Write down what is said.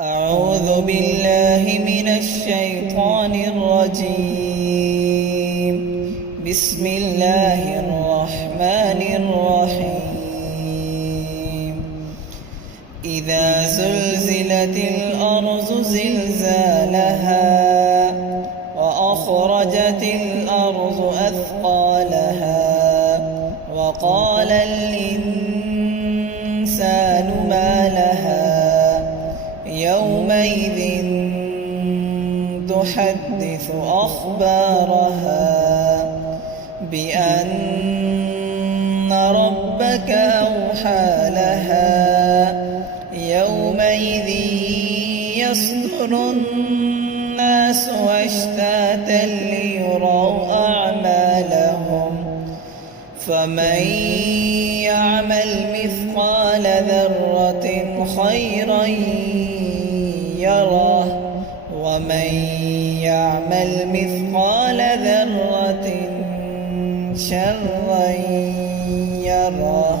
أعوذ بالله من الشيطان الرجيم. بسم الله الرحمن الرحيم. إذا زلزلت الأرض زلزالها وأخرجت الأرض أثقالها وقال الإنسان ما لها يومئذ تحدث أخبارها بأن ربك أوحى لها يومئذ يصدر الناس أشتاتا ليروا أعمالهم فمن يعمل مثقال ذرة خيرا يره ومن يعمل مثقال ذرة شرا يره.